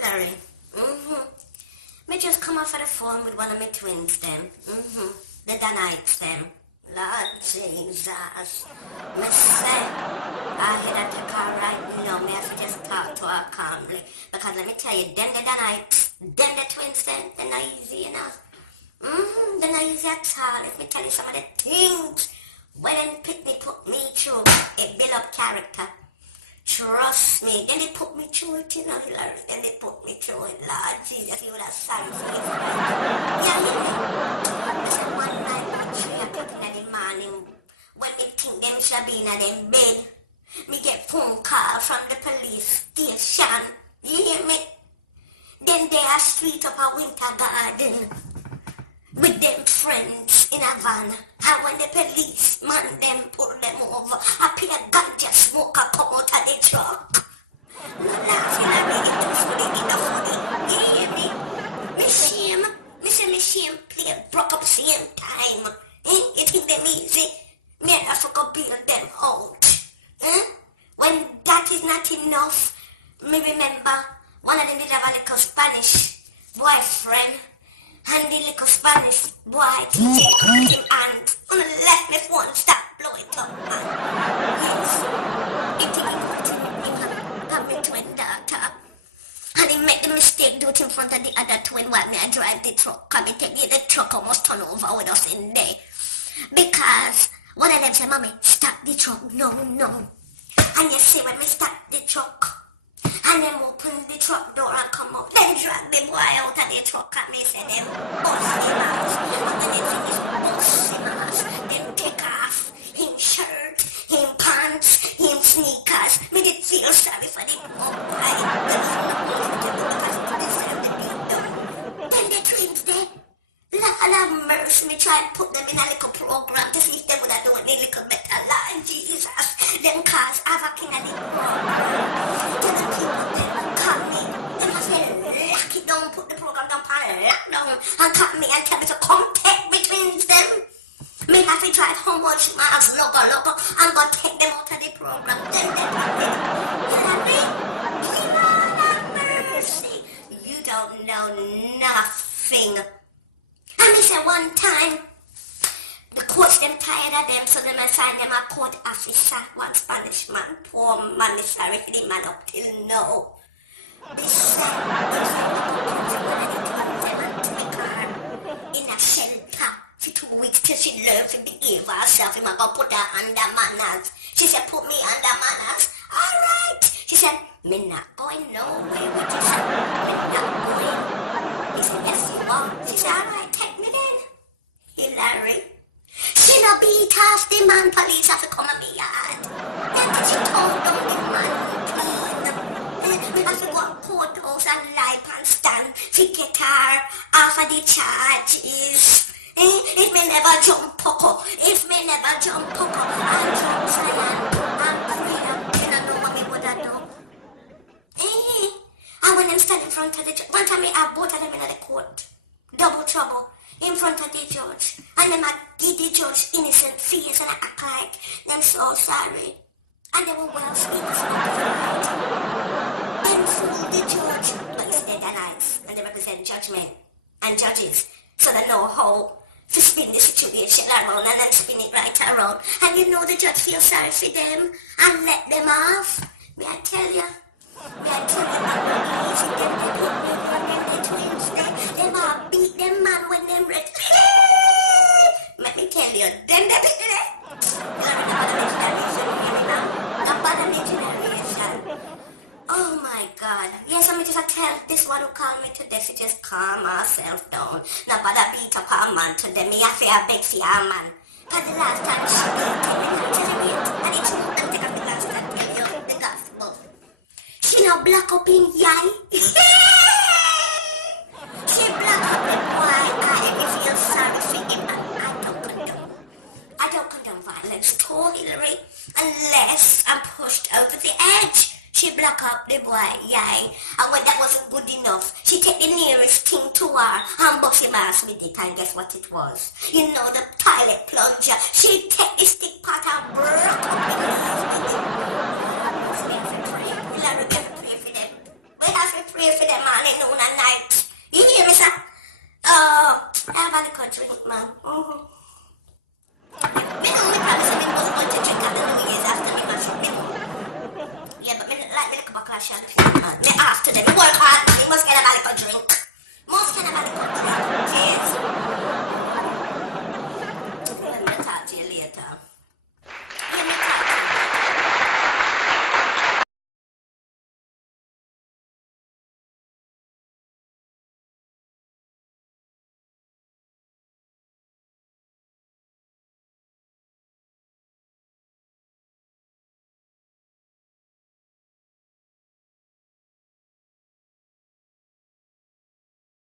Hillary. Me just come off of the phone with one of my twins them. The Danites them. Lord Jesus. Me say, I hear that take her right now. Me have to just talk to her calmly. Because let me tell you, them the Danites, them the twins them, they're not easy enough. They're not easy at all. Let me tell you some of the things when them pick me put me through, it build up character. Trust me. Then they put me through it, you know, Hillary. Then they put me through it. Lord Jesus, you would have signed for it. Yeah, you know. I said one night at 3 o'clock in the morning, when they think them should be in them bed, me get phone call from the police station. You hear me? Then they are street up a winter garden with them friends in a van. And when the policeman them pull them over, I pay a ganja smoker come out of the truck. Laughing at me, it was funny, enough funny. You hear me? Me shame. Me say me shame play broke up same time. You think them easy? Me and I forgot build them out. When that is not enough, me remember one of them did have a little Spanish boyfriend. And the little Spanish boy teacher cut him and left me phone stop blow it up, man. Yes. He think he got me twin daughter. And he made the mistake do it in front of the other twin while me I drive the truck. And me take the truck almost turn over with us in there. Because one of them said, Mommy, stop the truck. No. And you see when we stop the truck, and them open the truck door and come out. Then drag the boy out of the truck and me say them bust him out. And when they finish bust him out, them take off him shirt, him pants, him sneakers. Me did feel sorry for them. Then the twins there. Lord have mercy, me try and put them in a little program to see if they would have done a little better. Lord Jesus, them cars have a king of the program. To the people, them call me. They must be lock it down, put the program down, lockdown, and call me and tell me to come take me twins them. Me have to try how much miles logo, and go take them out of the program. Then they put it. You know me? Lord have mercy. You don't know nothing. And they said one time, the coach them tired of them, so they assign them a court officer, one Spanish man, poor man, sorry for the man up till now. They said, in a shelter for 2 weeks till she learned to behave herself. He might go put her under manners. She said, put me under manners. Alright. She said, me not going nowhere with you, sir. Me not going. He said, yes you are. She said, alright, take me then. Hillary. She no beat off the man, police have to come at me yard. Then she told down the man clean. We have to go to courthouse and lie and stand to get her off of the charges. If me never jump puckle, I'll jump Zion, and pray, and I know what me would have done. And when I'm standing in front of the judge, one time I have both of them in the court. Double trouble. In front of the judge. And then I give the judge innocent face and I act like them so sorry. And they were well speakers and fool the judge. But instead they're nice and they represent judgment and judges. So they know how to spin the situation around and then spin it right around. And you know the judge feels sorry for them and let them off. May I tell you? Them twins, they might beat them man when them ready. Let me tell you, them they beat them. Oh my God. Yes, I'm just tell this one who called me today to just calm herself down. Now bother beat up her man today. Me have to beg for her man. Cause the last time she did, and it's more than take up the last time tell you the gospel. She now black up in yai. She black up the boy. I feel sorry for him and I don't condone violence too, Hillary, unless I'm pushed over the edge. She black up the boy, yay. And when that wasn't good enough, she take the nearest thing to her and bust him ass with it, and guess what it was? You know, the toilet plunger. She take the stick pot and broke up the